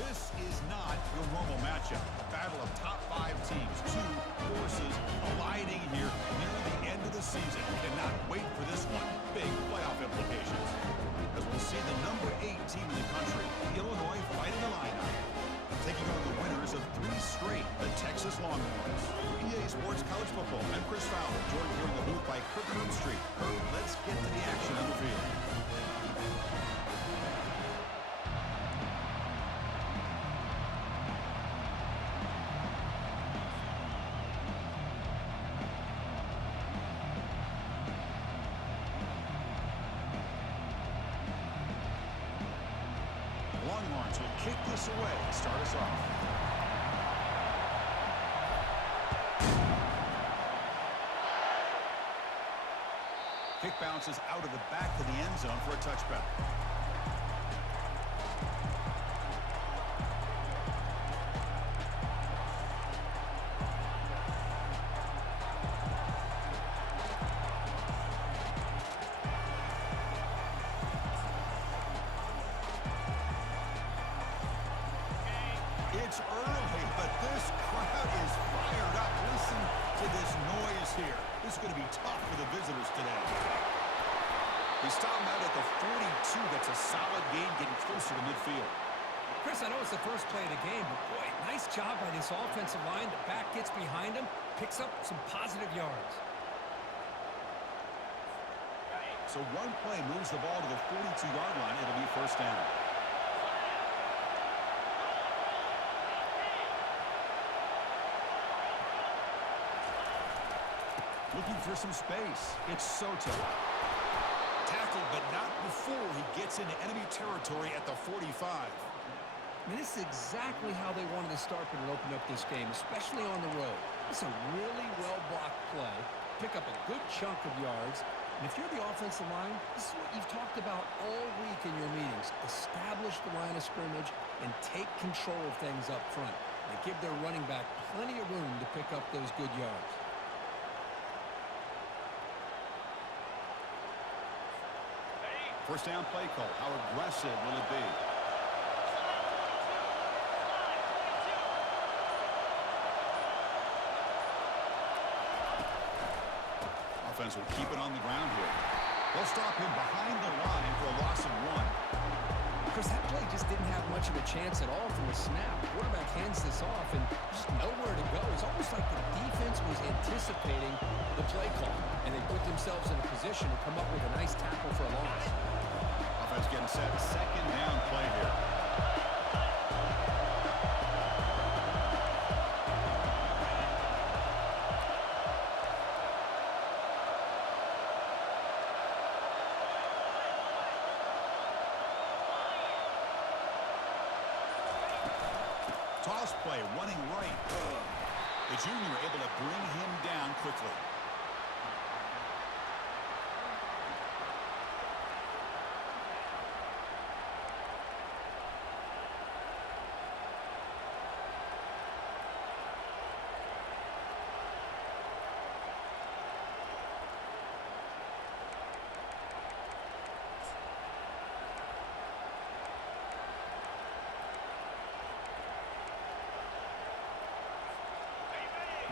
This is not your normal matchup. A battle of top 5 teams. Two forces colliding here near the end of the season. Cannot wait for this one. Big playoff implications. As we'll see the number 8 team in the country, Illinois fighting Illini, taking on the winners of 3 straight, the Texas Longhorns. For EA Sports College Football, I'm Chris Fowler, joined here in the booth by Kirk Herbstreit. Kirk, let's get to the action on the field. Longhorns will kick this away to start us off. Kick bounces out of the back of the end zone for a touchback. It's early, but this crowd is fired up. Listen to this noise here. This is going to be tough for the visitors today. They stop him out at the 42. That's a solid gain, getting closer to midfield. Chris, I know it's the first play of the game, but boy, nice job by this offensive line. The back gets behind him, picks up some positive yards. So one play moves the ball to the 42-yard line. It'll be first down. Looking for some space. It's Soto. Tackled, but not before he gets into enemy territory at the 45. I mean, this is exactly how they wanted to start when it opened up this game, especially on the road. It's a really well-blocked play. Pick up a good chunk of yards. And if you're the offensive line, this is what you've talked about all week in your meetings. Establish the line of scrimmage and take control of things up front. They give their running back plenty of room to pick up those good yards. First down play call. How aggressive will it be? Offense will keep it on the ground here. They'll stop him behind the line for a loss of 1. Chris, that play just didn't have much of a chance at all from the snap. The quarterback hands this off and just nowhere to go. It's almost like the defense was anticipating the play call, and they put themselves in a position to come up with a nice tackle for a loss. Offense getting set. Second down play here. Toss play, running right. The junior able to bring him down quickly.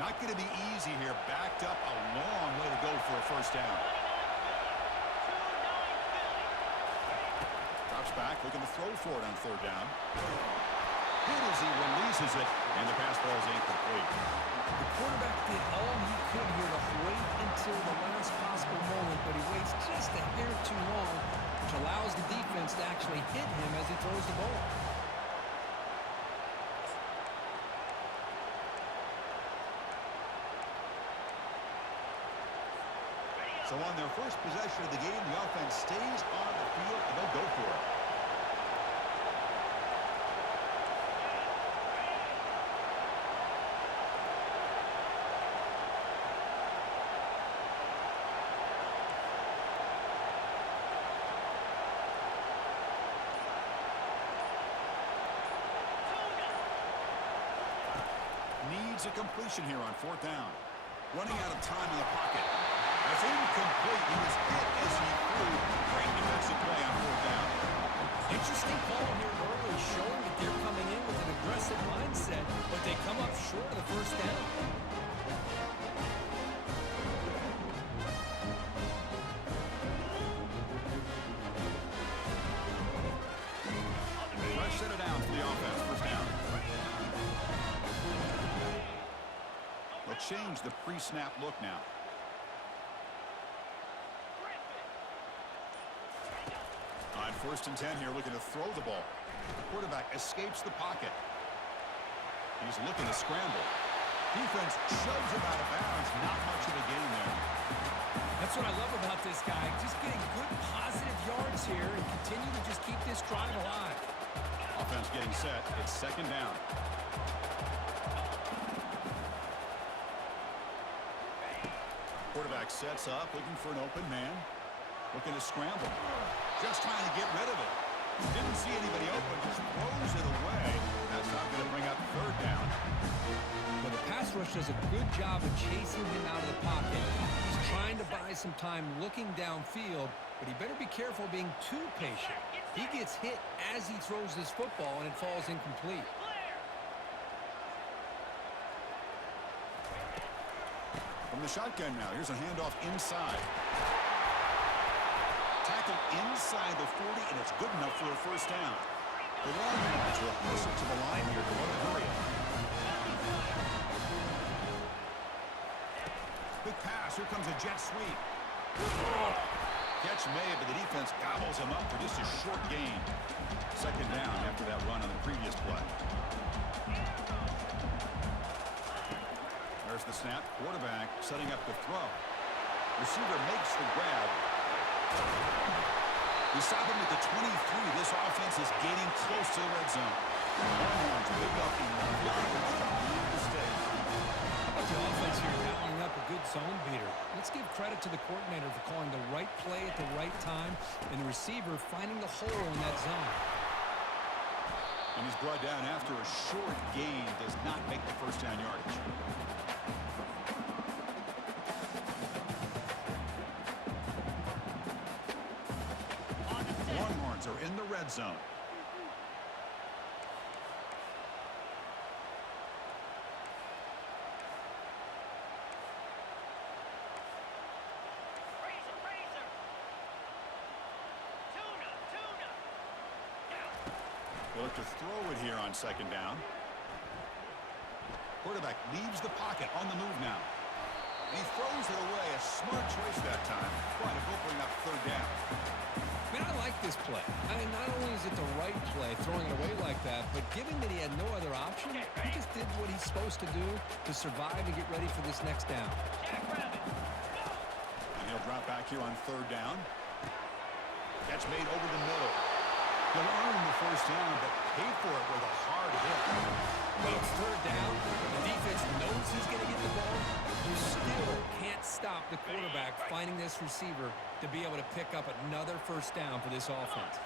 Not going to be easy here. Backed up a long way to go for a first down. Drops back, looking to throw for it on third down. Hit as he releases it, and the pass ball is incomplete. The quarterback did all he could here to wait until the last possible moment, but he waits just a hair too long, which allows the defense to actually hit him as he throws the ball. So on their first possession of the game, the offense stays on the field, and they'll go for it. Needs a completion here on fourth down. Running out of time in the pocket. That's incomplete. He was hit as he threw. Great defensive play on fourth down. Interesting call here early, showing that they're coming in set it down for the offense. First down. They'll change the pre-snap look now. On 1st and 10 here, looking to throw the ball. The quarterback escapes the pocket. He's looking to scramble. Defense shoves him out of bounds. Not much of a gain there. That's what I love about this guy. Just getting good positive yards here and continue to just keep this drive alive. Offense getting set. It's 2nd down. Quarterback sets up, looking for an open man. Looking to scramble. Just trying to get rid of it. Didn't see anybody open, just throws it away. That's not going to bring up 3rd down. Well, the pass rush does a good job of chasing him out of the pocket. He's trying to buy some time looking downfield, but he better be careful being too patient. He gets hit as he throws this football, and it falls incomplete. From the shotgun now, here's a handoff inside. Tackle inside the 40, and it's good enough for a 1st down. The Longhorns will push it to the line here to run a hurry up. Big pass, here comes a jet sweep. Catch made, but the defense gobbles him up for just a short gain. 2nd down after that run on the previous play. There's the snap. Quarterback setting up the throw. Receiver makes the grab. We stop him at the 23. This offense is gaining close to the red zone. Longhorns pick up enough yards to move the stakes. How about the offense here rattling up a good zone beater? Let's give credit to the coordinator for calling the right play at the right time and the receiver finding the hole in that zone. And he's brought down after a short gain. Does not make the 1st down yardage. Longhorns are in the red zone. They'll look to throw it here on 2nd down. Quarterback leaves the pocket on the move now. And he throws it away. A smart choice that time. But it will bring up 3rd down. Man, I like this play. I mean, not only is it the right play, throwing it away like that, but given that he had no other option, he just did what he's supposed to do to survive and get ready for this next down. And he'll drop back here on 3rd down. Catch made over the middle. He'll earn the 1st down, but pay for it with a hard hit. Well, it's 3rd down. The defense knows he's going to get the ball. You still can't stop the quarterback finding this receiver to be able to pick up another 1st down for this offense.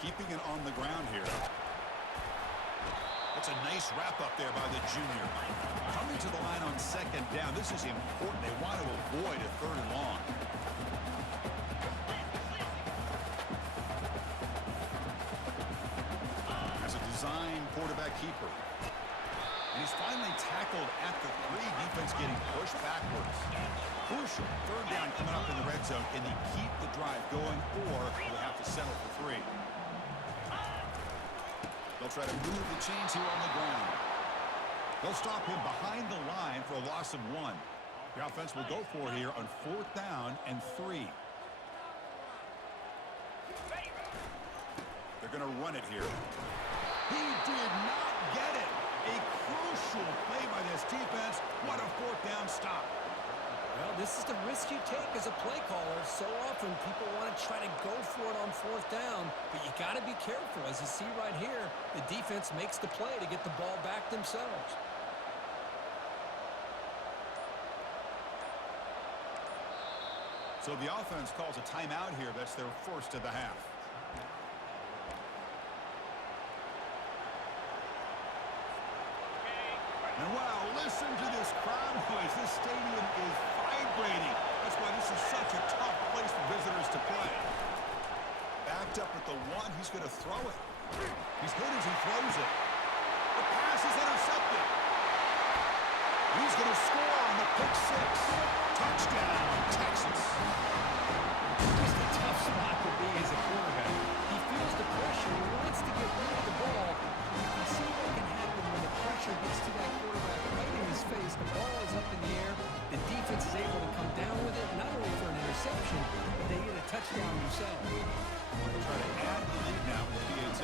Keeping it on the ground here. That's a nice wrap up there by the junior. Coming to the line on 2nd down. This is important. They want to avoid a 3rd and long. As a design quarterback keeper. And he's finally tackled at the 3. Defense getting pushed backwards. Crucial. 3rd down coming up in the red zone. Can he keep the drive going, or will have to settle for 3? They'll try to move the chains here on the ground. They'll stop him behind the line for a loss of 1. The offense will go for it here on 4th down and 3. They're going to run it here. He did not get it. A crucial play by this defense. What a 4th down stop. Well, this is the risk you take as a play caller. So often people want to try to go for it on 4th down, but you got to be careful. As you see right here, the defense makes the play to get the ball back themselves. So the offense calls a timeout here. That's their 1st of the half. And wow, listen to this crowd noise. This stadium is vibrating. That's why this is such a tough place for visitors to play. Backed up at the 1, he's going to throw it. He's hit as he throws it. He's going to score on the pick six. Touchdown, Texas. Just a tough spot to be as a quarterback. He feels the pressure. He wants to get rid of the ball. You can see what can happen when the pressure gets to that quarterback right in his face. The ball is up in the air. The defense is able to come down with it, not only for an interception, but they get a touchdown themselves. They'll try to add the lead now with PAT.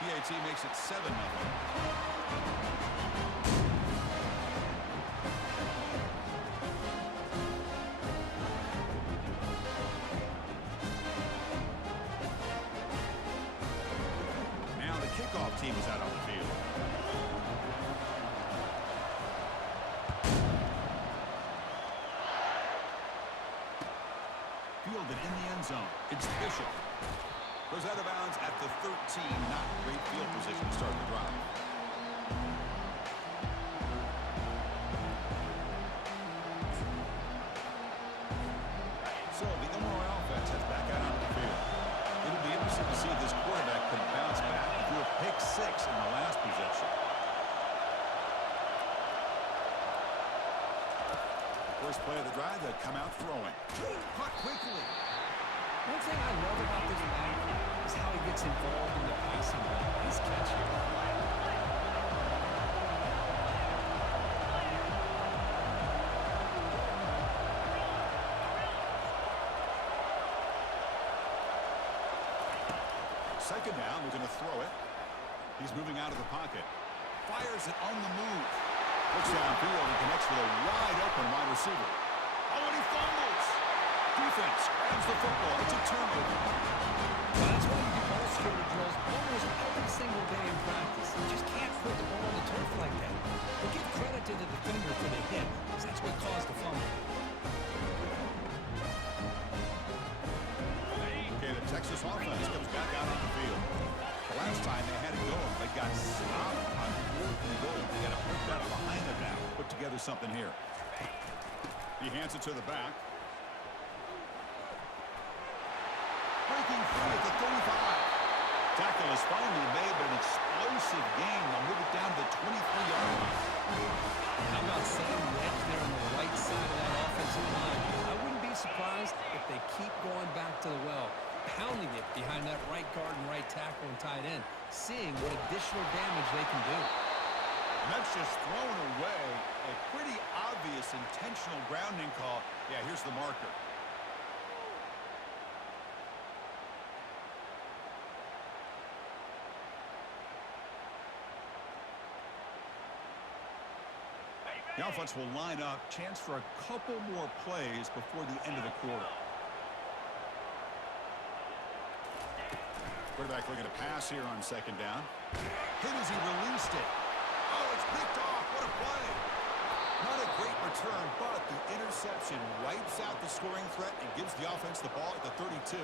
PAT makes it 7-0. Now the kickoff team is out on the field. Fielded in the end zone. It's Bishop. Goes out of bounds at the 13. Not great field position to start the drive. So the Illinois offense heads back out onto the field. It'll be interesting to see if this quarterback can bounce back and do a pick six in the last possession. First play of the drive, they come out throwing. Caught quickly. One thing I love about this back is how he gets involved in the passing game. Nice catch here. Second down, we're going to throw it. He's moving out of the pocket. Fires it on the move. Looks downfield and connects with a wide-open wide receiver. Oh, and he fumbles. Defense grabs the football. It's a turnover. Well, that's why you do ball security drills almost every single day in practice. You just can't put the ball on the turf like that. But give credit to the defender for the hit, because that's what caused the fumble. Okay, the Texas offense comes back out on the field. The last time they had it going, they got stopped on 4th and goal. They got to put that behind them now. Put together something here. He hands it to the back. Breaking free at the 35. Tackle is finally made, but an explosive gain. They'll move it down to the 23-yard line. How about setting the edge there on the right side of that offensive line? I wouldn't be surprised if they keep going back to the well, pounding it behind that right guard and right tackle and tight end, seeing what additional damage they can do. And that's just thrown away. A pretty obvious intentional grounding call. Yeah, here's the marker. The offense will line up. Chance for a couple more plays before the end of the quarter. Quarterback looking to pass here on second down. Hit as he released it. Oh, it's picked off. What a play. Not a great return, but the interception wipes out the scoring threat and gives the offense the ball at the 32.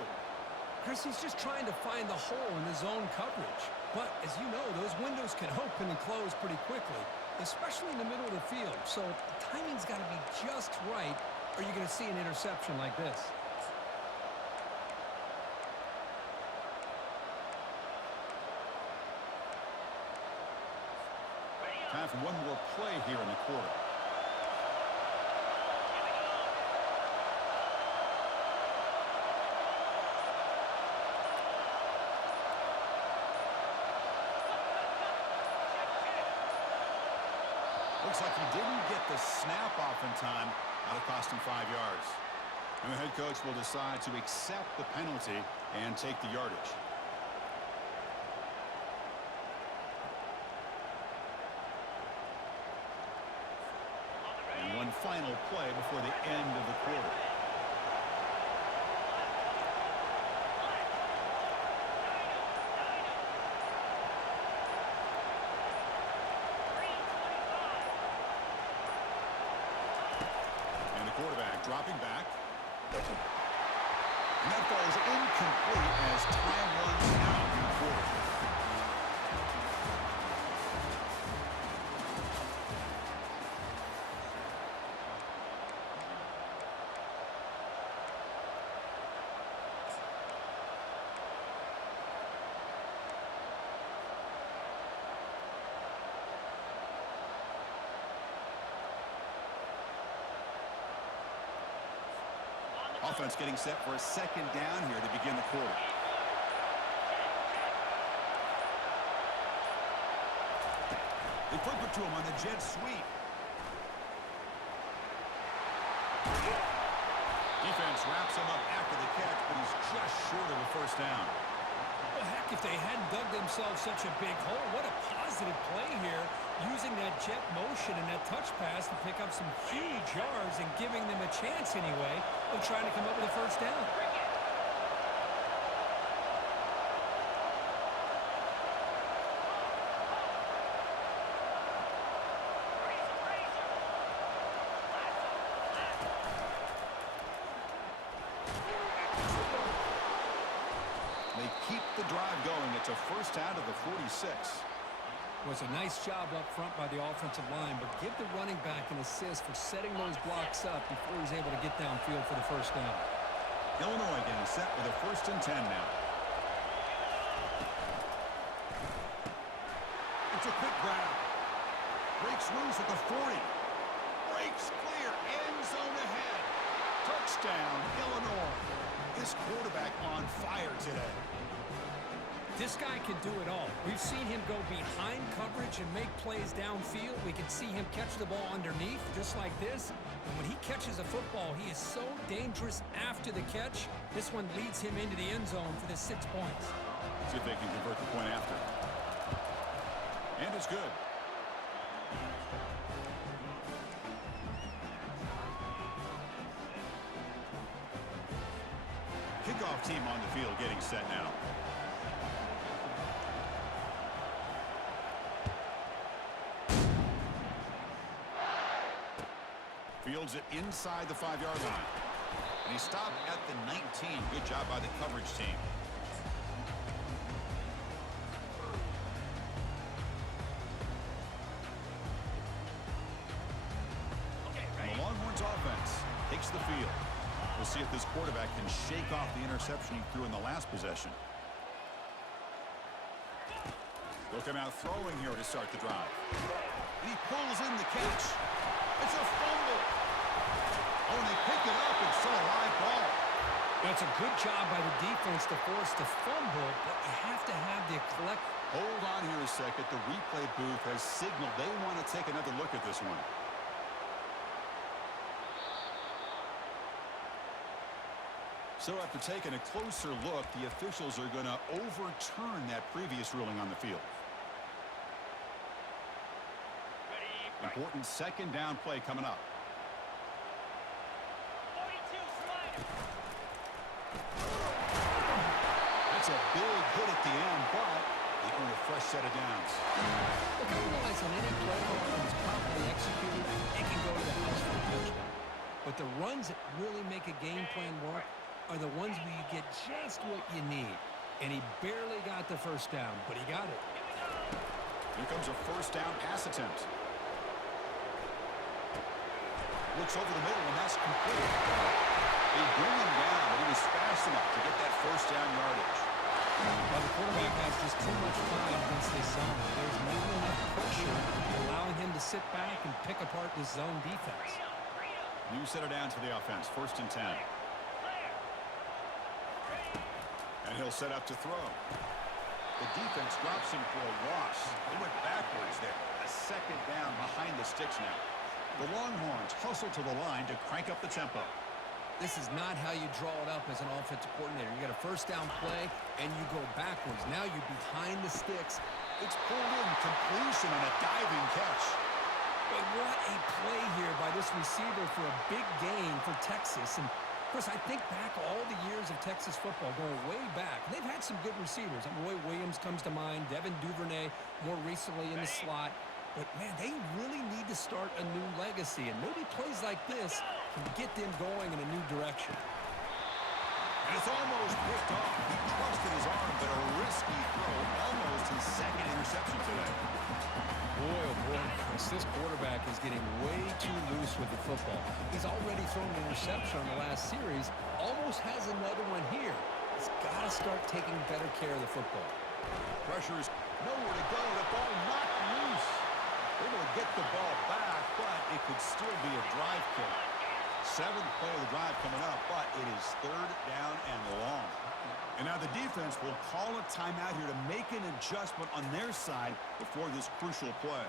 Chris, he's just trying to find the hole in the zone coverage. But, as you know, those windows can open and close pretty quickly, especially in the middle of the field. So the timing's got to be just right, or you're going to see an interception like this. Time for one more play here in the quarter. Looks like he didn't get the snap off in time. That'll cost him 5 yards. And the head coach will decide to accept the penalty and take the yardage. And one final play before the end of the quarter. Quarterback dropping back. And that ball is incomplete as time runs out in the quarter. Offense getting set for a second down here to begin the quarter. They flip it to him on the jet sweep. Defense wraps him up after the catch, but he's just short of a first down. Well, heck, if they hadn't dug themselves such a big hole, what a positive play here, using that jet motion and that touch pass to pick up some huge yards and giving them a chance anyway of trying to come up with a first down. They keep the drive going. It's a first down to the 46. Was a nice job up front by the offensive line, but give the running back an assist for setting those blocks up before he's able to get downfield for the first down. Illinois getting set with a 1st and 10 now. It's a quick grab. Breaks loose at the 40. Breaks clear. End zone ahead. Touchdown, Illinois. This quarterback on fire today. This guy can do it all. We've seen him go behind coverage and make plays downfield. We can see him catch the ball underneath, just like this. And when he catches a football, he is so dangerous after the catch. This one leads him into the end zone for the 6 points. See if they can convert the point after. And it's good. Kickoff team on the field getting set now. Fields it inside the 5-yard line. And he stopped at the 19. Good job by the coverage team. And the Longhorns offense takes the field. We'll see if this quarterback can shake off the interception he threw in the last possession. They'll come out throwing here to start the drive. And he pulls in the catch. It's a fumble. Oh, and they pick it up. It's still a live ball. That's a good job by the defense to force the fumble, but you have to have the collect. Hold on here a second. The replay booth has signaled they want to take another look at this one. So after taking a closer look, the officials are going to overturn that previous ruling on the field. Important second down play coming up. That's a big hit at the end, but they earn a fresh set of downs. Look, I realize on any play that is properly executed, it can go to the house for a touchdown. But the runs that really make a game plan work are the ones where you get just what you need. And he barely got the first down, but he got it. Here comes a first down pass attempt. Looks over the middle, and that's complete. They bring him down, but he was fast enough to get that first down yardage. Well, the quarterback has just too much time against this zone. There's not enough pressure allowing him to sit back and pick apart this zone defense. New set it down to the offense, 1st and 10. And he'll set up to throw. The defense drops him for a loss. They went backwards there. A second down behind the sticks now. The Longhorns hustle to the line to crank up the tempo. This is not how you draw it up as an offensive coordinator. You got a first down play, and you go backwards. Now you're behind the sticks. It's pulled in, completion, and a diving catch. But what a play here by this receiver for a big gain for Texas. And, of course, I think back all the years of Texas football, going way back. And they've had some good receivers. Roy Williams comes to mind, Devin Duvernay more recently in the slot. But, man, they really need to start a new legacy. And maybe plays like this can get them going in a new direction. And it's almost picked off. He trusted his arm, but a risky throw. Almost his second interception today. Boy, oh boy, Chris, this quarterback is getting way too loose with the football. He's already thrown an interception on the last series. Almost has another one here. He's got to start taking better care of the football. Pressure is nowhere to go. The ball knocked loose. Able to get the ball back, but it could still be a drive kill. Seventh play of the drive coming up, but it is third down and long. And now the defense will call a timeout here to make an adjustment on their side before this crucial play.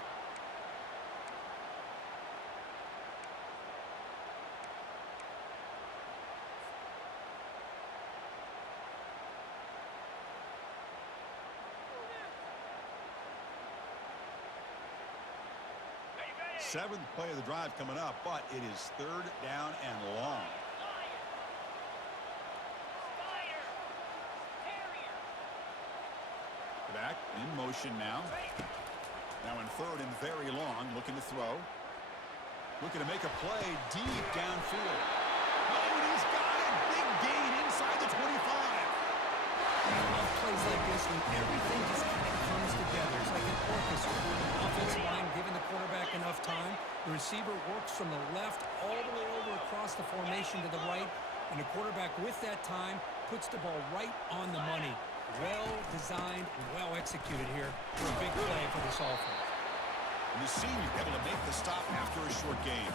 Seventh play of the drive coming up, but it is third down and long. Back in motion now. Now in third and very long, looking to throw. Looking to make a play deep downfield. Oh, and he's got it. Big gain inside the 25. I love plays like this when everything just kind of comes together. It's like an orchestra. Offensive line giving the quarterback enough time. The receiver works from the left all the way over across the formation to the right. And the quarterback with that time puts the ball right on the money. Well designed and well executed here for a big play for this offense. And the senior able to make the stop after a short gain.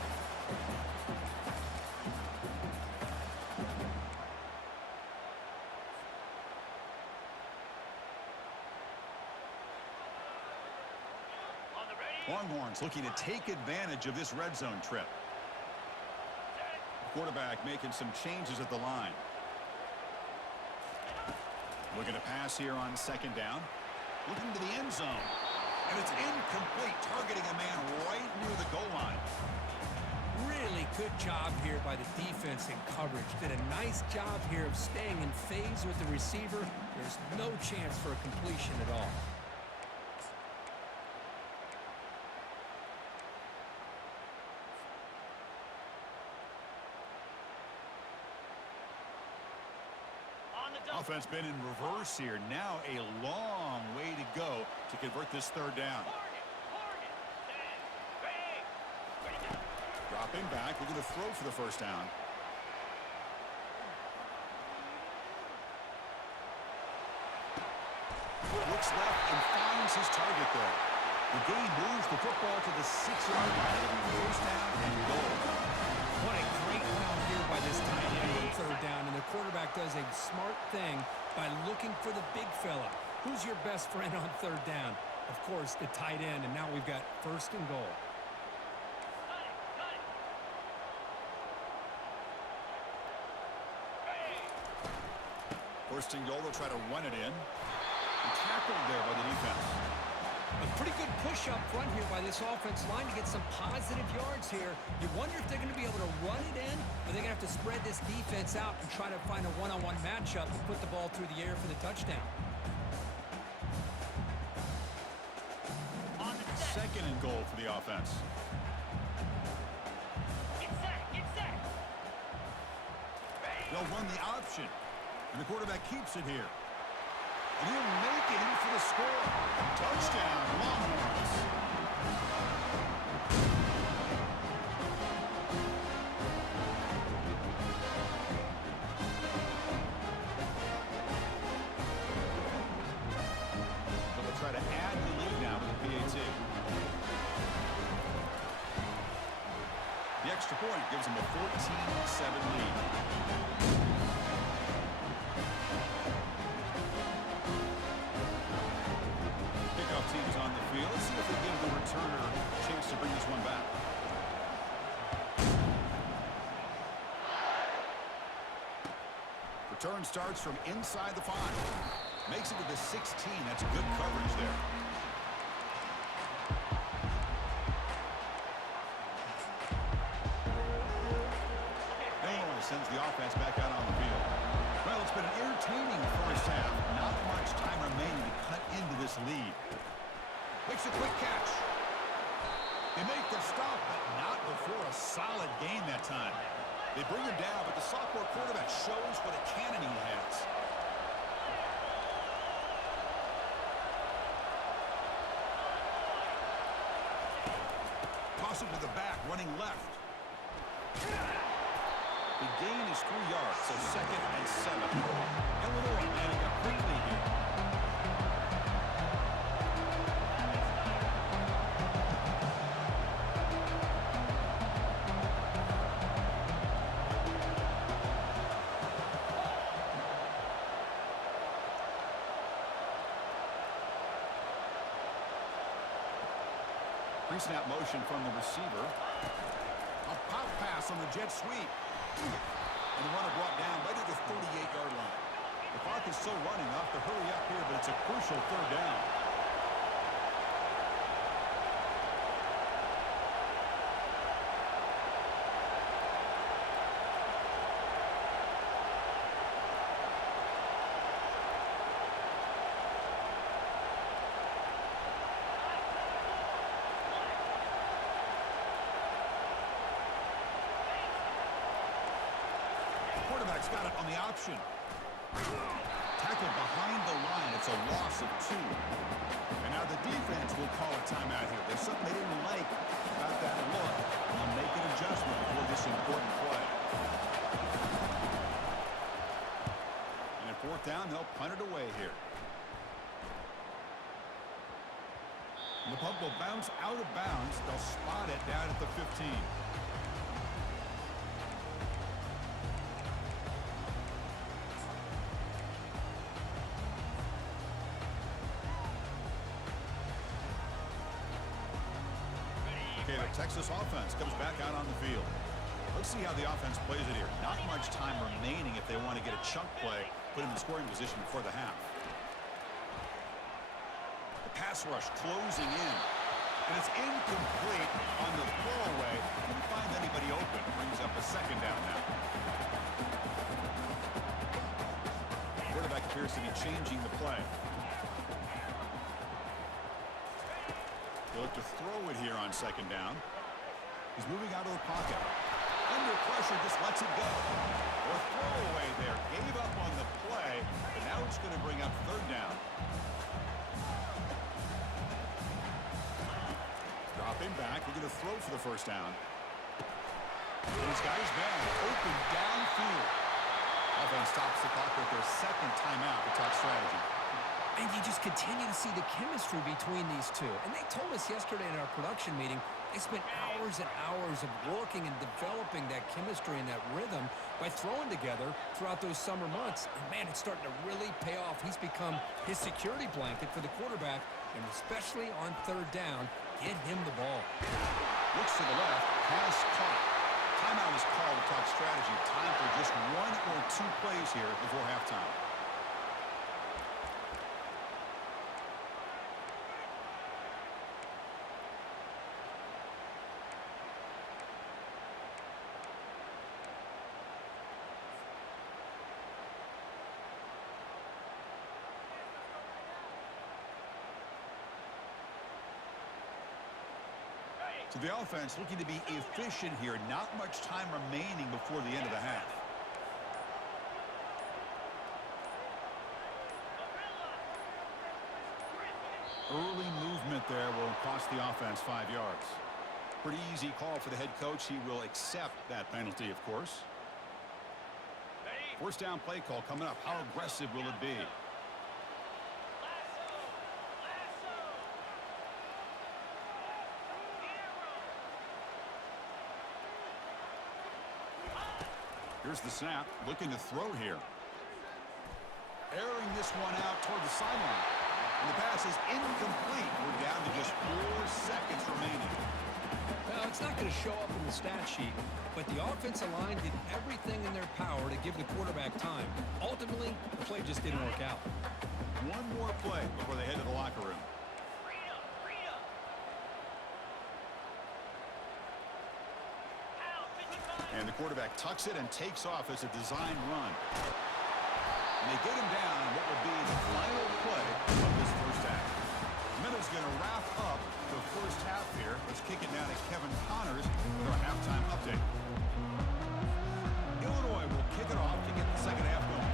Longhorns looking to take advantage of this red zone trip. The quarterback making some changes at the line. Looking to pass here on second down. Looking to the end zone. And it's incomplete, targeting a man right near the goal line. Really good job here by the defense in coverage. Did a nice job here of staying in phase with the receiver. There's no chance for a completion at all. Offense been in reverse here. Now a long way to go to convert this third down. Dropping back, looking to throw for the first down. Looks left and finds his target there. The game moves the football to the 6-yard line. It'll be first down and goal. What a great round here by this tight end on third down, and the quarterback does a smart thing by looking for the big fella. Who's your best friend on third down? Of course, the tight end, and now we've got first and goal. First and goal, they'll try to run it in. And tackled there by the defense. A pretty good push up front here by this offense line to get some positive yards here. You wonder if they're going to be able to run it in, or they're going to have to spread this defense out and try to find a one-on-one matchup and put the ball through the air for the touchdown. Second and goal for the offense. Get set. They'll run the option, and the quarterback keeps it here. And he'll make it in for the score. Touchdown, Longhorns. So they'll try to add the lead now with the PAT. The extra point gives them a 14-7 lead. Teams on the field. Let's see if they give the returner a chance to bring this one back. Return starts from inside the 5. Makes it to the 16. That's good coverage there. Illinois sends the offense back out on the field. Well, it's been an entertaining first half. Not much time remaining to cut into this lead. Makes a quick catch. They make the stop, but not before a solid gain that time. They bring him down, but the sophomore quarterback shows what a cannon he has. Toss it to the back, running left. The gain is 3 yards, so second and 7. Illinois manning up quickly here. Pre-snap motion from the receiver. A pop pass on the jet sweep. And the runner brought down right at the 38-yard line. The clock is still running. Off to hurry up here, but it's a crucial third down. Quarterback's got it on the option. Tackled behind the line. It's a loss of 2. And now the defense will call a timeout here. There's something they didn't like about that look. They'll make an adjustment for this important play. And at 4th down, they'll punt it away here. And the punt will bounce out of bounds. They'll spot it down at the 15. Okay, the Texas offense comes back out on the field. Let's see how the offense plays it here. Not much time remaining if they want to get a chunk play, put them in scoring position before the half. The pass rush closing in. And it's incomplete on the throwaway. Didn't find anybody open. Brings up a 2nd down now. Quarterback appears to be changing the play. They look to throw it here on 2nd down. He's moving out of the pocket. Under pressure, just lets it go. The throwaway there. Gave up on the play, but now it's going to bring up 3rd down. Dropping back. They're going to throw for the 1st down. And he's got his man open downfield. Offense stops the clock with their 2nd timeout to talk strategy. And you just continue to see the chemistry between these two. And they told us yesterday in our production meeting, they spent hours and hours of working and developing that chemistry and that rhythm by throwing together throughout those summer months. And, man, it's starting to really pay off. He's become his security blanket for the quarterback, and especially on 3rd down, get him the ball. Looks to the left, pass caught. Timeout is called to talk strategy. Time for just 1 or 2 plays here before halftime. So the offense looking to be efficient here. Not much time remaining before the end of the half. Early movement there will cost the offense 5 yards. Pretty easy call for the head coach. He will accept that penalty, of course. 1st down play call coming up. How aggressive will it be? Here's the snap, looking to throw here. Airing this one out toward the sideline. And the pass is incomplete. We're down to just 4 seconds remaining. Well, it's not going to show up in the stat sheet, but the offensive line did everything in their power to give the quarterback time. Ultimately, the play just didn't work out. 1 more play before they head to the locker room. And the quarterback tucks it and takes off as a design run. And they get him down on what will be the final play of this 1st half. Minnows going to wrap up the 1st half here. Let's kick it down to Kevin Connors with our halftime update. Illinois will kick it off to get the 2nd half going.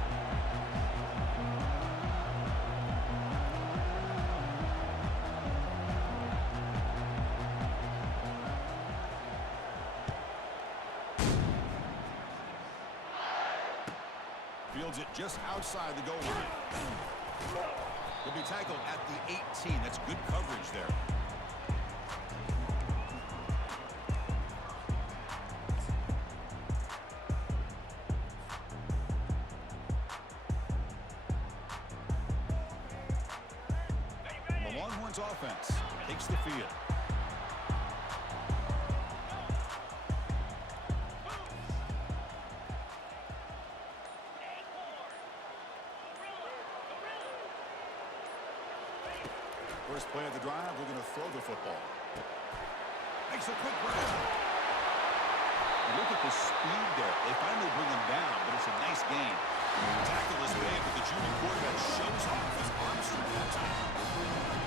Fields it just outside the goal line. He'll be tackled at the 18. That's good coverage there. The Longhorns offense takes the field. First play of the drive, we're going to throw the football. Makes a quick grab. Look at the speed there. They finally bring him down, but it's a nice gain. The tackle is made, but the junior quarterback shows off his arm strength that time.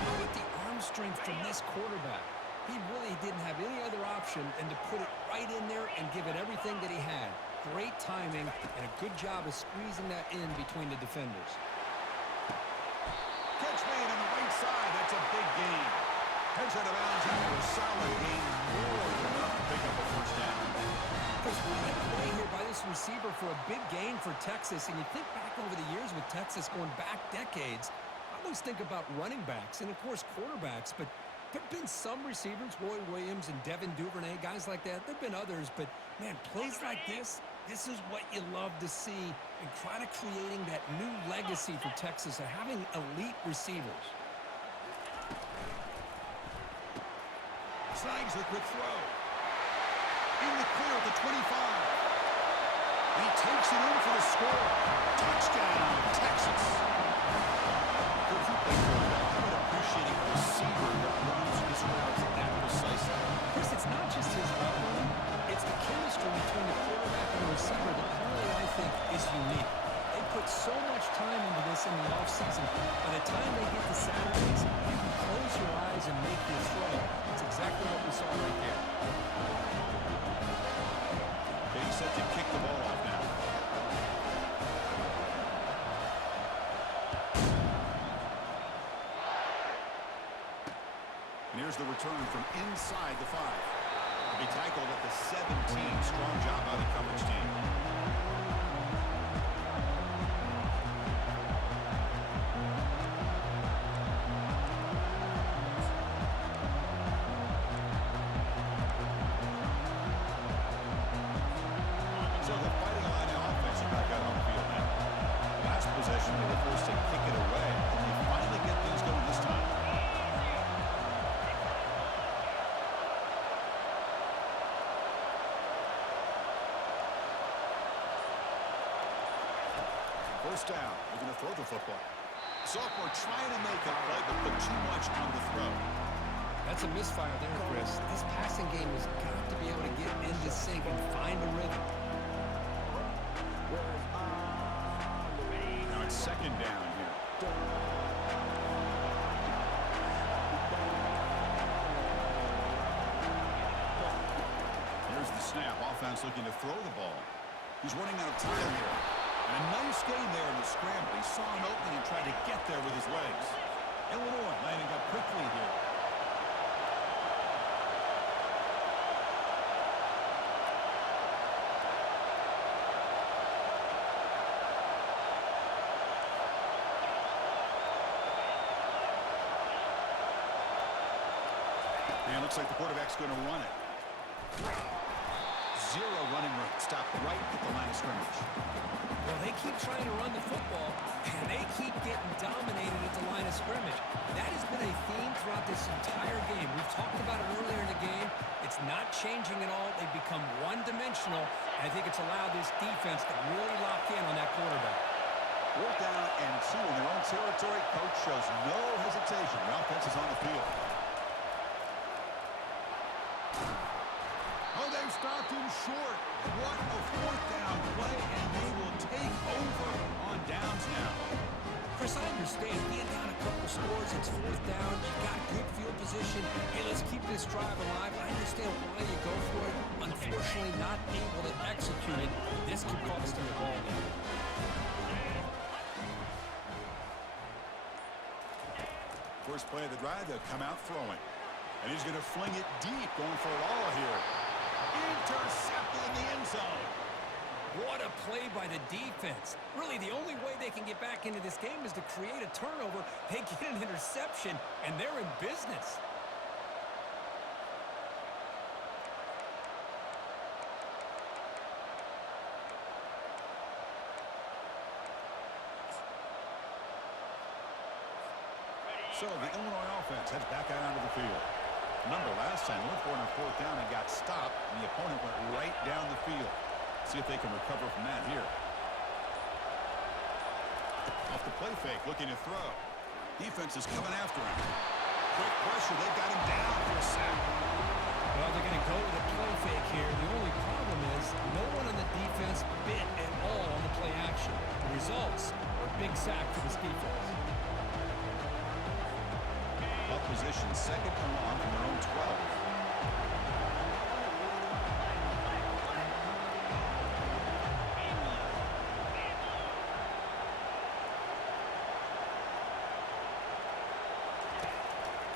Look at the arm strength from this quarterback. He really didn't have any other option than to put it right in there and give it everything that he had. Great timing and a good job of squeezing that in between the defenders. Catch made on the right side. That's a big gain. Heads out of bounds after a solid gain. More than enough to pick up a first down. There's what a play here by this receiver for a big gain for Texas. And you think back over the years with Texas going back decades, I always think about running backs and, of course, quarterbacks. But there have been some receivers, Roy Williams and Devin Duvernay, guys like that. There have been others. But, man, plays like this is what you love to see and kind of creating that new legacy for Texas of having elite receivers. Snags a quick throw. In the clear at the 25. He takes it in for the score. Touchdown, Texas. Coach, you play quarterback. I would appreciate a receiver that runs his routes that precisely. Chris, it's not just his route running. It's the chemistry between the quarterback and the receiver that really, I think, is unique. They put so much time into this in the offseason. By the time they get to Saturdays, you can close your eyes and make your throw. That's exactly what we saw right there. Being set to kick the ball off now. And here's the return from inside the 5. To be tackled at the 17. Strong job by the coverage team. So the Fighting Illini offense is back out on the field now. Last possession, they were forced to kick it away. Can they finally get things going this time? First down. We're going to throw the football. Sophomore trying to make a play, but put too much on the throw. That's a misfire there, Chris. This passing game has got to be able to get into sync and find a rhythm. Now it's second down here. Here's the snap. Offense looking to throw the ball. He's running out of time here. And a nice gain there in the scramble. He saw an opening and tried to get there with his legs. Illinois lining up quickly here. And looks like the quarterback's going to run it. Zero running room. Stopped right at the line of scrimmage. Well, they keep trying to run the football, and they keep getting dominated at the line of scrimmage. That has been a theme throughout this entire game. We've talked about it earlier in the game. It's not changing at all. They've become one-dimensional, and I think it's allowed this defense to really lock in on that quarterback. 4th down and 2 in their own territory. Coach shows no hesitation. The offense is on the field. Oh, they've stopped him short. What a 4th down play, and they will take over on downs now. Chris, I understand being down a couple scores, it's 4th down, you've got good field position. Hey, let's keep this drive alive. I understand why you go for it. Unfortunately, not able to execute it. This could cost them the ball game. First play of the drive, they'll come out throwing. And he's going to fling it deep, going for it all here. Intercepted in the end zone. What a play by the defense. Really, the only way they can get back into this game is to create a turnover. They get an interception, and they're in business. So the Illinois offense heads back out onto the field. Remember, last time, went for it on 4th down and got stopped, and the opponent went right down the field. See if they can recover from that here. Off the play fake, looking to throw. Defense is coming after him. quick pressure. They got him down for a sack. Well, they're going to go with a play fake here. The only problem is no one on the defense bit at all on the play action. The results are a big sack for this defense. Up position, second and long from their own 12.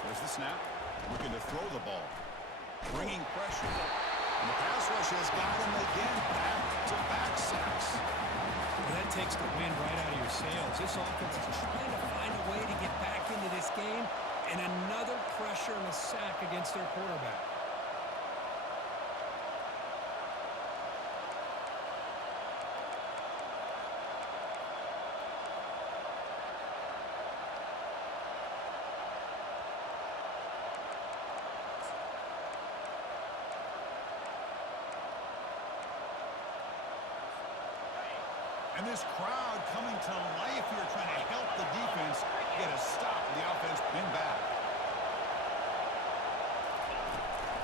There's the snap. Looking to throw the ball. Bringing pressure. And the pass rush has got him again. Back-to-back sacks. Well, that takes the wind right out of your sails. This offense is trying to find a way to get back into this game, and another pressure and a sack against their quarterback. And this crowd coming to life here, trying to help the defense get a stop. The offense pinned back.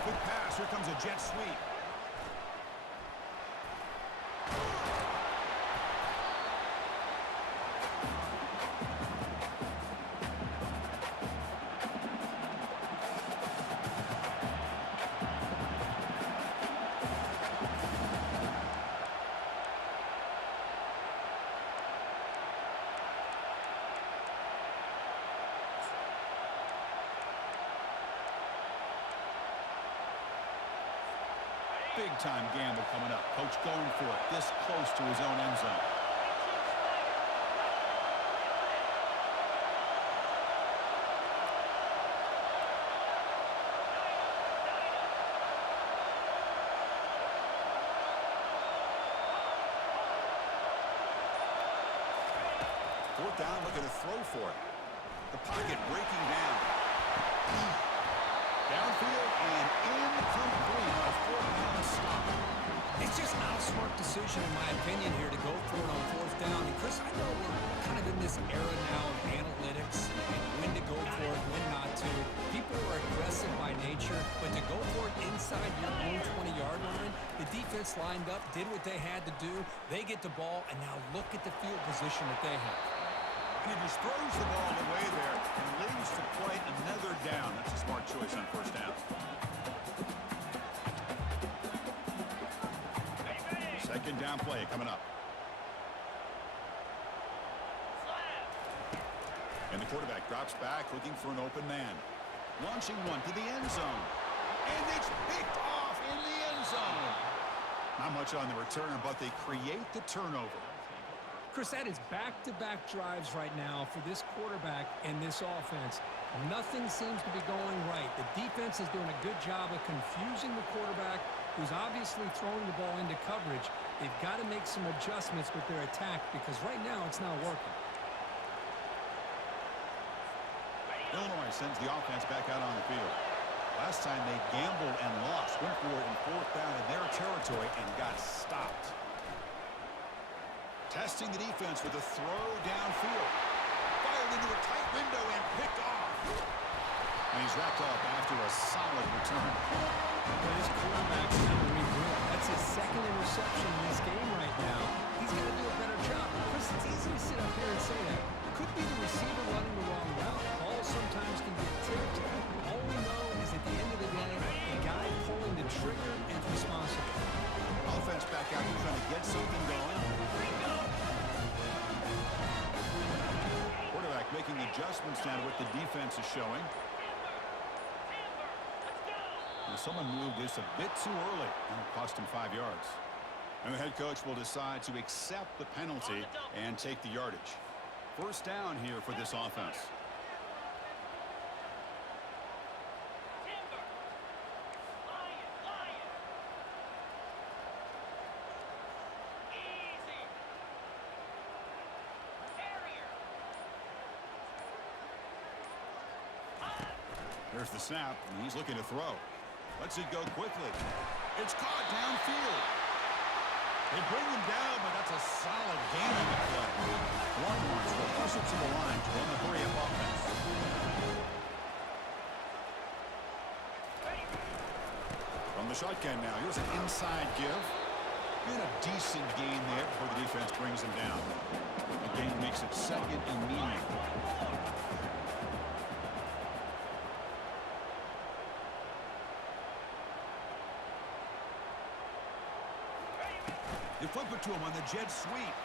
Good pass. Here comes a jet sweep. Big-time gamble coming up. Coach going for it this close to his own end zone. Fourth down, looking to throw for it. The pocket breaking down. Downfield and incomplete. A fourth-down stop. It's just not a smart decision, in my opinion, here to go for it on fourth down. And, Chris, I know we're kind of in this era now of analytics and when to go for it, when not to. People are aggressive by nature, but to go for it inside your own 20-yard line, the defense lined up, did what they had to do. They get the ball, and now look at the field position that they have. And he just throws the ball away there and leaves to play another down. That's a smart choice on first down. Second down play coming up. And the quarterback drops back looking for an open man. Launching one to the end zone. And it's picked off in the end zone. Not much on the return, but they create the turnover. Chris, that is back-to-back drives right now for this quarterback and this offense. Nothing seems to be going right. The defense is doing a good job of confusing the quarterback, who's obviously throwing the ball into coverage. They've got to make some adjustments with their attack because right now it's not working. Illinois sends the offense back out on the field. Last time they gambled and lost, went for it in fourth down in their territory and got stopped. Testing the defense with a throw downfield. Fired into a tight window and picked off. And he's wrapped up after a solid return. Well, this quarterback's time to regroup. That's his second interception in this game right now. He's got to do a better job. Chris, it's easy to sit up here and say that. Could be the receiver running the wrong route. Ball sometimes can get tipped. All we know is at the end of the day, the guy pulling the trigger is responsible. Offense back out here trying to get something going. Quarterback making adjustments now to what the defense is showing. And someone moved this a bit too early, and it cost him 5 yards. And the head coach will decide to accept the penalty and take the yardage. First down here for this offense. There's the snap, and he's looking to throw. Lets it go quickly. It's caught downfield. They bring him down, but that's a solid gain on the play. Longhorns will push it to the line to run the hurry-up offense. the shotgun now. Here's an inside give. And a decent gain there before the defense brings him down. The gain makes it second and medium. You flip it to him on the jet sweep.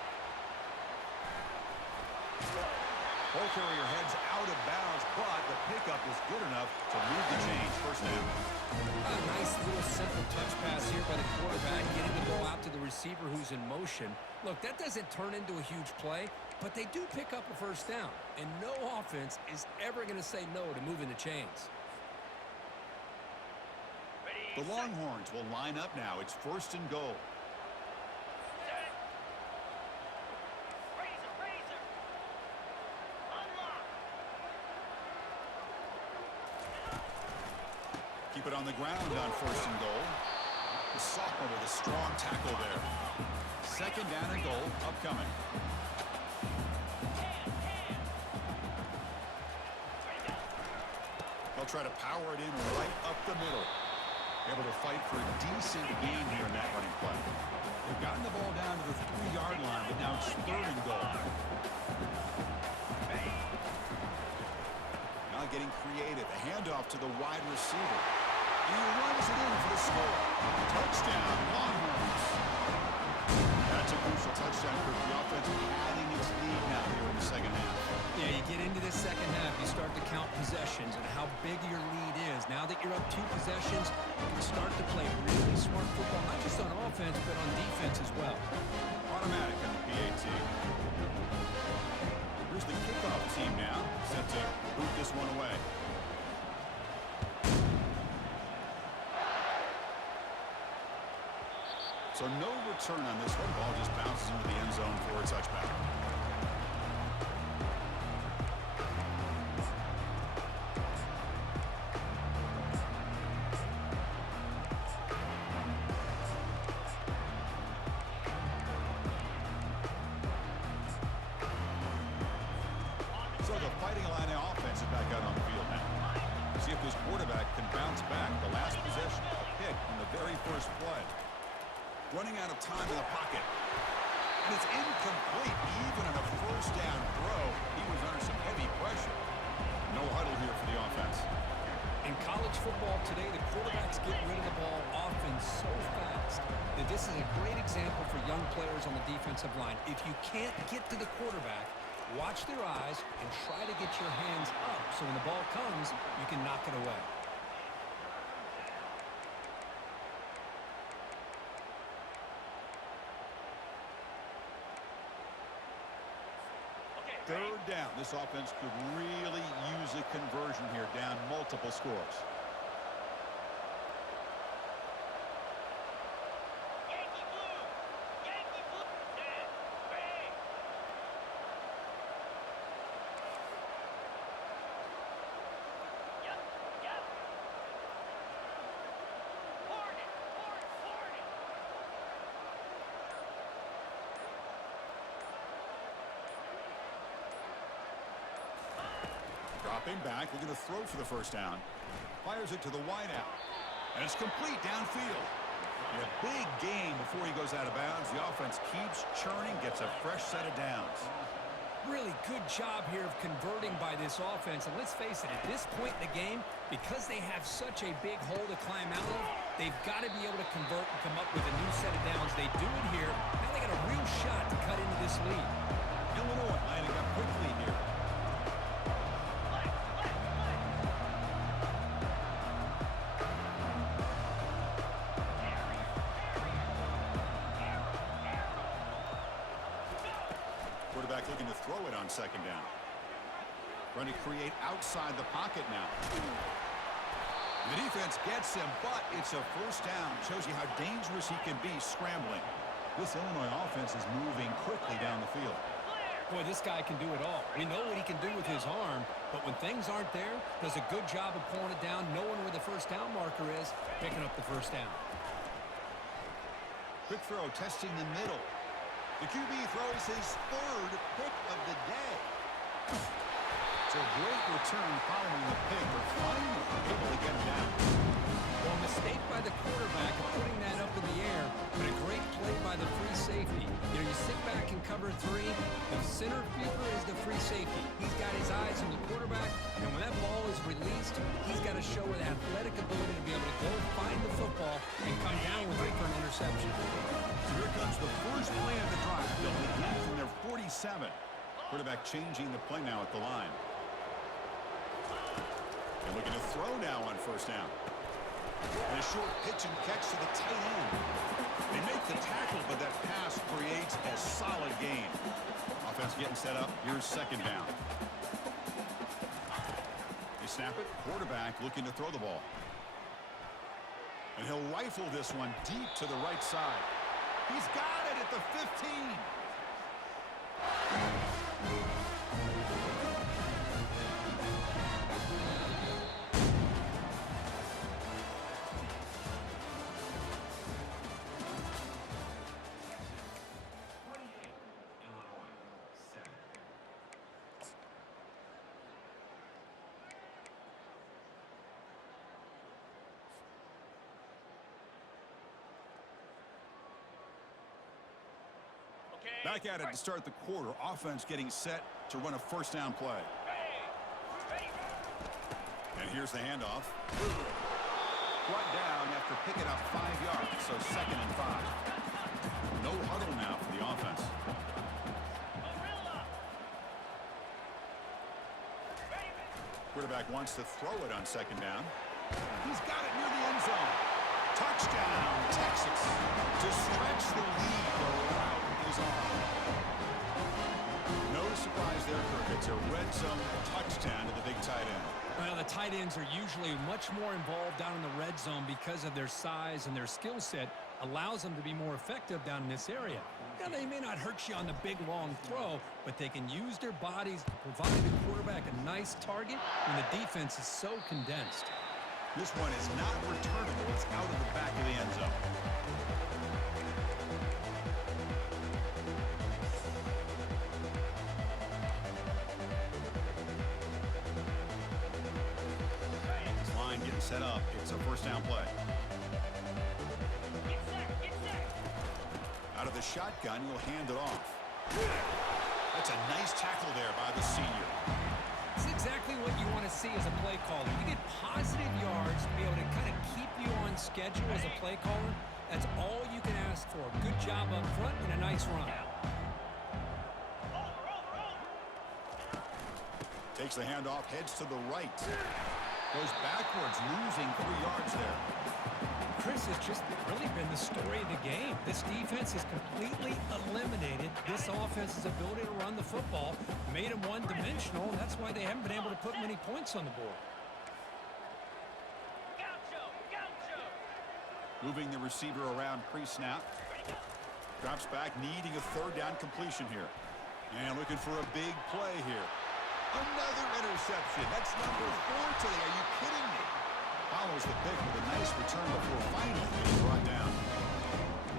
Ball carrier heads out of bounds, but the pickup is good enough to move the chains. First down. A nice little simple touch pass here by the quarterback, getting the ball out to the receiver who's in motion. Look, that doesn't turn into a huge play, but they do pick up a first down. And no offense is ever going to say no to moving the chains. The Longhorns will line up now. It's first and goal. Keep it on the ground on first and goal. The sophomore with a strong tackle there. Second down and goal upcoming. They'll try to power it in right up the middle. Able to fight for a decent gain here in that running play. They've gotten the ball down to the 3-yard line, but now it's third and goal. Now getting creative. A handoff to the wide receiver. And he runs it in for the score. Touchdown, Longhorns. That's a crucial touchdown for the offense adding its lead now here in the second half. Yeah, you get into the second half, you start to count possessions and how big your lead is. Now that you're up 2 possessions, you can start to play really smart football, not just on offense, but on defense as well. Automatic on the PAT. Here's the kickoff team now, set to boot this one away. So no return on this one. Ball just bounces into the end zone for a touchback. So the Fighting Illini offense is back out on the field now. See if this quarterback can bounce back. The last possession, a pick in the very first play. Running out of time in the pocket. And it's incomplete. Even on a first down throw, he was under some heavy pressure. No huddle here for the offense. In college football today, the quarterbacks get rid of the ball often so fast that this is a great example for young players on the defensive line. If you can't get to the quarterback, watch their eyes and try to get your hands up so when the ball comes, you can knock it away. Third down. This offense could really use a conversion here, down multiple scores. Yankee blue! Yankee blue! Stand! Bang! Yep, yep. Hornet! Hornet! Dropping back, looking to throw for the first down. Fires it to the wideout. And it's complete downfield. And a big gain before he goes out of bounds. The offense keeps churning, gets a fresh set of downs. Really good job here of converting by this offense. And let's face it, at this point in the game, because they have such a big hole to climb out of, they've got to be able to convert and come up with a new set of downs. They do it here. Now they got a real shot to cut into this lead. Illinois lining up quickly here. Quarterback looking to throw it on second down. Trying to create outside the pocket now. The defense gets him, but it's a first down. Shows you how dangerous he can be scrambling. This Illinois offense is moving quickly down the field. Boy, this guy can do it all. We know what he can do with his arm, but when things aren't there, does a good job of pulling it down, knowing where the first down marker is, picking up the first down. Quick throw, testing the middle. The QB throws his third pick of the day. It's a great return following the pick. They're finally able to get him down. Well, a mistake by the quarterback you sit back and cover 3, the center fielder is the free safety. He's got his eyes on the quarterback, and when that ball is released, he's got to show an athletic ability to be able to go find the football and come down with it for an interception. So here comes the first play of the drive. They'll begin from their 47. Quarterback changing the play now at the line. And looking to throw now on first down. And a short pitch and catch to the tight end. They make the tackle, but that pass creates a solid gain. Offense getting set up. Here's second down. They snap it. Quarterback looking to throw the ball. And he'll rifle this one deep to the right side. He's got it at the 15. Back at it to start the quarter. Offense getting set to run a first down play. And here's the handoff. Brought down after picking up 5 yards, so 2nd and 5. No huddle now for the offense. Quarterback wants to throw it on 2nd down. He's got it near the end zone. Touchdown, Texas. To stretch the lead, the route is on. No surprise there, Kirk. It's a red zone touchdown to the big tight end. Well, the tight ends are usually much more involved down in the red zone because of their size, and their skill set allows them to be more effective down in this area. Now, they may not hurt you on the big, long throw, but they can use their bodies to provide the quarterback a nice target when the defense is so condensed. This one is not returnable. It's out of the back of the end zone. This line getting set up. It's a first down play. Get set. Out of the shotgun, he'll hand it off. That's a nice tackle there by the senior. It's exactly what you want to see as a play caller. You get positive yards to be able to kind of keep you on schedule as a play caller. That's all you can ask for. Good job up front and a nice run. Takes the handoff, heads to the right. Goes backwards, losing 3 yards there. Chris, has just really been the story of the game. This defense has completely eliminated this offense's ability to run the football, made them one-dimensional, and that's why they haven't been able to put many points on the board. Gaucho. Moving the receiver around pre-snap. Drops back, needing a 3rd down completion here. And looking for a big play here. Another interception. That's number 4 today. Are you kidding me? Follows the pick with a nice return before finally being brought down.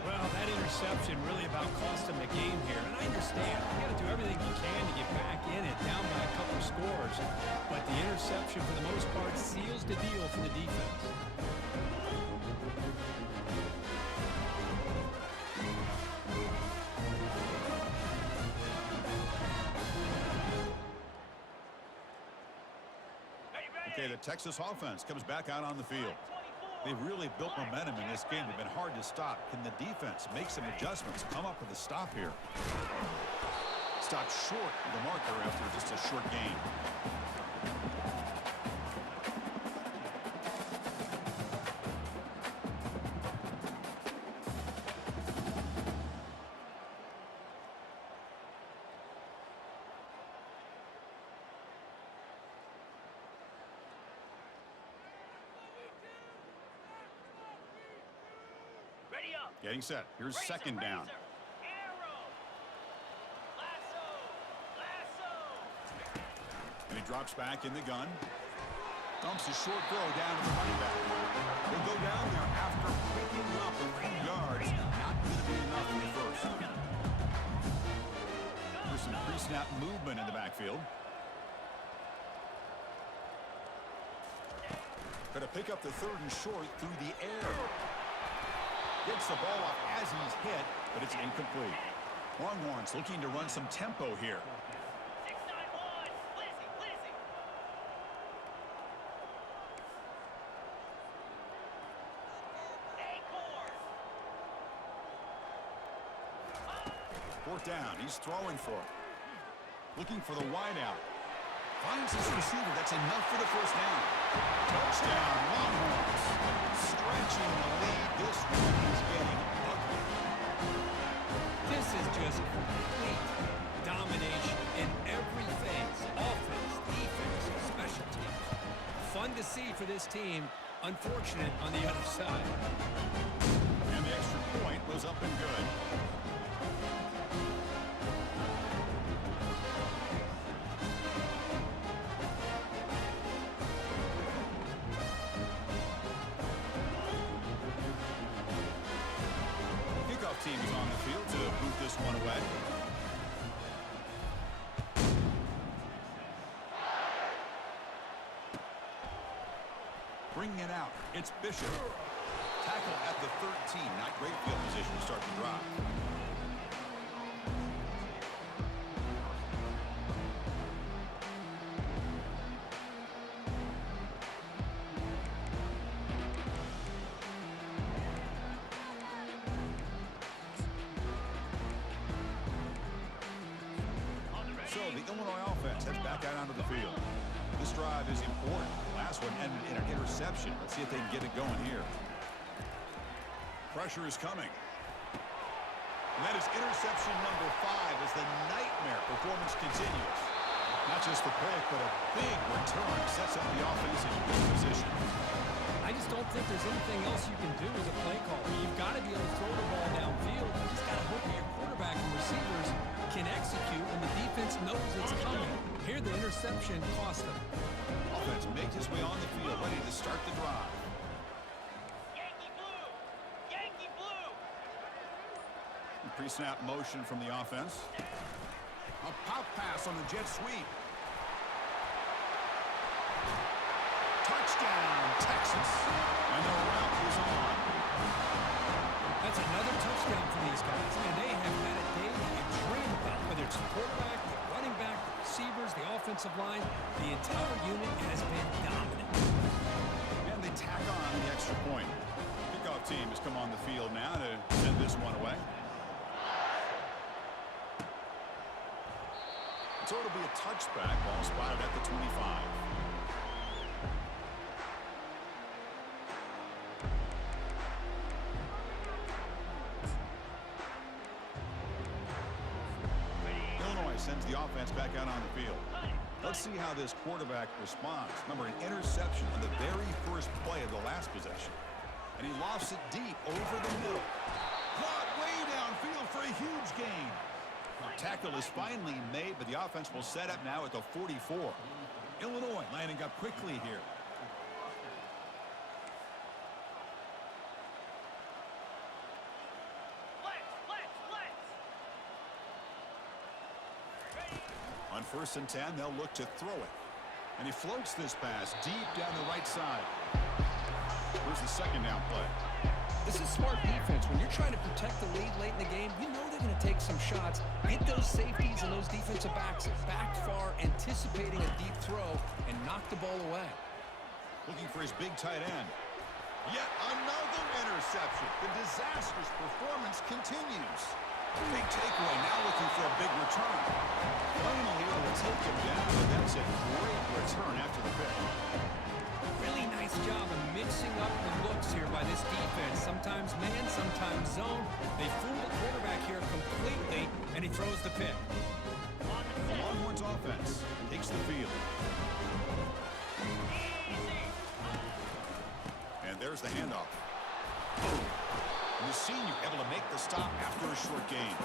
Well, that interception really about cost them the game here. And I understand. You got to do everything you can to get back in it, down by a couple scores. But the interception, for the most part, seals the deal for the defense. Okay, the Texas offense comes back out on the field. They've really built momentum in this game. They've been hard to stop. Can the defense make some adjustments, come up with a stop here? Stopped short of the marker after just a short gain. Ready up. Getting set. Here's second down. Arrow. Lasso. And he drops back in the gun. Dumps a short throw down to the running back. He'll go down there after picking up 3 yards. Not going to be enough for the first. There's some pre-snap movement in the backfield. Going to pick up the 3rd and short through the air. Gets the ball off as he's hit, but it's incomplete. Longhorns looking to run some tempo here. 691. Lizzie, Lizzie. Acorn. Fourth down. He's throwing for it. Looking for the wideout. Finds his receiver. That's enough for the first down. Touchdown, Longhorns. Stretching the lead. This one is getting ugly. This is just complete domination in every phase. Offense, defense, special teams. Fun to see for this team. Unfortunate on the other side. And the extra point was up and good. Kickoff team is on the field to boot this one away. Bringing it out. It's Bishop. Tackle at the 13. Not great field position to start the drive. So the Illinois offense heads back out onto the field. This drive is important. Last one ended in an interception. Let's see if they can get it going here. Pressure is coming. And that is interception number 5 as the nightmare performance continues. Not just the pick, but a big return sets up the offense in good position. I just don't think there's anything else you can do as a play caller. You've got to be able to throw the ball downfield. You just got to hope that your quarterback and receivers can execute when the defense knows it's coming. Here, the interception cost them. Offense makes his way on the field, ready to start the drive. Yankee blue. Yankee blue. Pre-snap motion from the offense. A pop pass on the jet sweep. Touchdown, Texas. And the route is on. That's another touchdown for these guys. And they have had a day that you dream about. Whether it's the quarterback, the running back, the receivers, the offensive line, the entire unit has been dominant. And they tack on the extra point. Kickoff team has come on the field now to send this one away. So it'll be a touchback, ball spotted at the 25. Illinois sends the offense back out on the field. Let's see how this quarterback responds. Remember, an interception on the very first play of the last possession. And he lofts it deep over the middle. Caught way downfield for a huge gain. Tackle is finally made, but the offense will set up now at the 44. Illinois lining up quickly here. On 1st and 10, they'll look to throw it. And he floats this pass deep down the right side. Here's the second down play. This is smart defense. When you're trying to protect the lead late in the game, you know they're going to take some shots. Get those safeties and those defensive backs back far, anticipating a deep throw, and knock the ball away. Looking for his big tight end. Yet another interception. The disastrous performance continues. Big takeaway, now looking for a big return. Finally able to take him down, but that's a great return after the pick. Really nice job of mixing up the looks here by this defense. Sometimes man, sometimes zone. They fool the quarterback here completely, and he throws the pick. The Longhorns offense takes the field. And there's the handoff. And the senior able to make the stop after a short gain.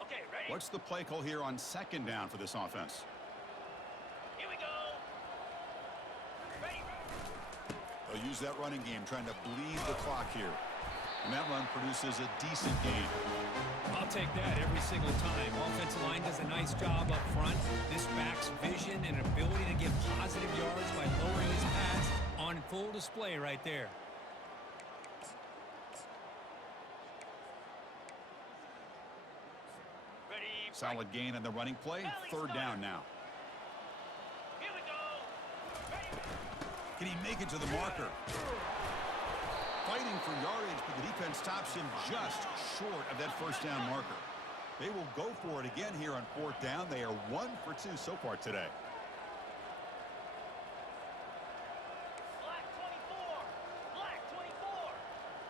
Okay, ready? What's the play call here on 2nd down for this offense? Here we go. Ready. They'll use that running game, trying to bleed the clock here. And that run produces a decent gain. I'll take that every single time. Offensive line does a nice job up front. This back's vision and ability to get positive yards by lowering his pads on full display right there. Ready. Solid gain on the running play. Third down now. Here we go. Ready. Can he make it to the marker? Fighting for yardage, but the defense stops him just short of that first down marker. They will go for it again here on fourth down. They are 1 for 2 so far today. Black 24. Black 24.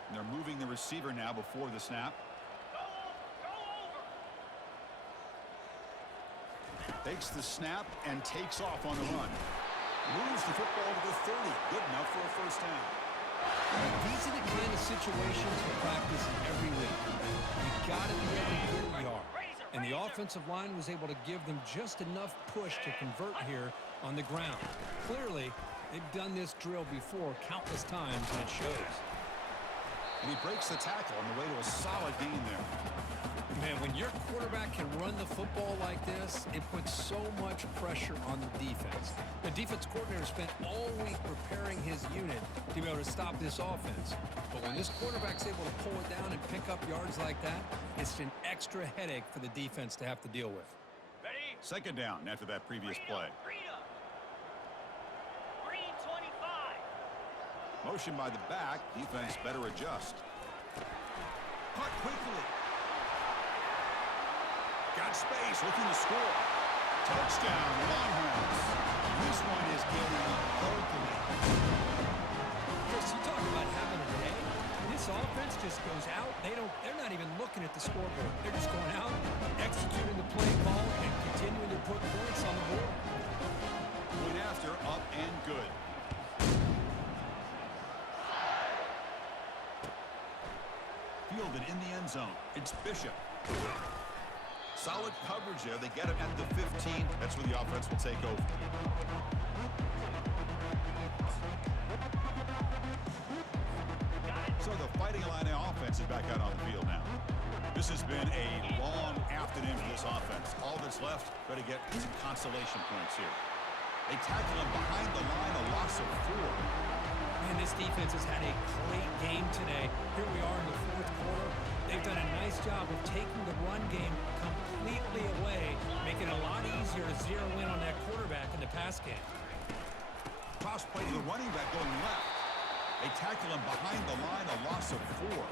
And they're moving the receiver now before the snap. Go over. Takes the snap and takes off on the run. Moves the football to the 30. Good enough for a first down. These are the kind of situations we practice every week. You got to be able to get a yard. And the offensive line was able to give them just enough push to convert here on the ground. Clearly, they've done this drill before countless times, and it shows. And he breaks the tackle on the way to a solid gain there. Man, when your quarterback can run the football like this, it puts so much pressure on the defense. The defense coordinator spent all week preparing his unit to be able to stop this offense. But when this quarterback's able to pull it down and pick up yards like that, it's an extra headache for the defense to have to deal with. Ready. Second down after that previous play. Green 25. Motion by the back. Defense better adjust. Caught quickly. Got space, looking to score. Touchdown, Longhorns. This one is getting ugly. Chris, you talk about having a day. This offense just goes out. They're not even looking at the scoreboard. They're just going out, executing the play ball, and continuing to put points on the board. Point after, up and good. Fielded in the end zone. It's Bishop. Solid coverage there. They get him at the 15. That's where the offense will take over. So the Fighting Illini offense is back out on the field now. This has been a long afternoon for this offense. All that's left, try to get some consolation points here. They tackle him behind the line, a loss of 4. Man, this defense has had a great game today. Here we are in the fourth quarter. They've done a nice job of taking the run game completely away, making it a lot easier to zero in on that quarterback in the pass game. Toss play to the running back going left. They tackle him behind the line, a loss of 4.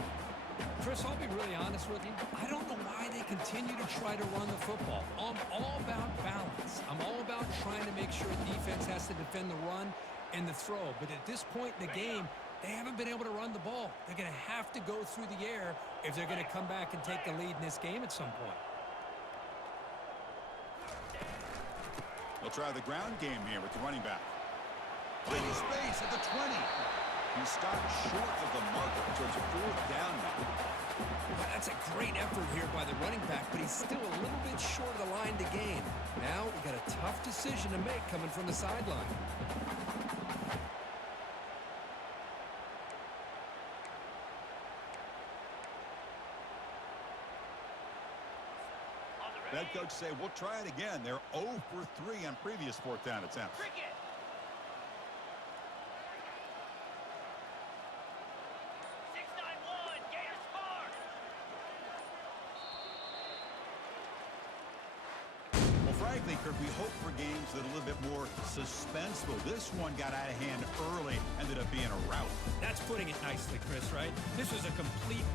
Chris, I'll be really honest with you. I don't know why they continue to try to run the football. I'm all about balance. I'm all about trying to make sure defense has to defend the run and the throw. But at this point in the game, they haven't been able to run the ball. They're going to have to go through the air if they're going to come back and take the lead in this game at some point. They'll try the ground game here with the running back. Plenty of space at the 20. He stopped short of the marker towards fourth down now. Well, that's a great effort here by the running back, but he's still a little bit short of the line to gain. Now we've got a tough decision to make coming from the sideline. Head coach say, we'll try it again. They're 0 for 3 on previous fourth down attempts. Cricket. Frankly, Kirk, we hope for games that are a little bit more suspenseful. This one got out of hand early, ended up being a rout. That's putting it nicely, Chris, right? This was a complete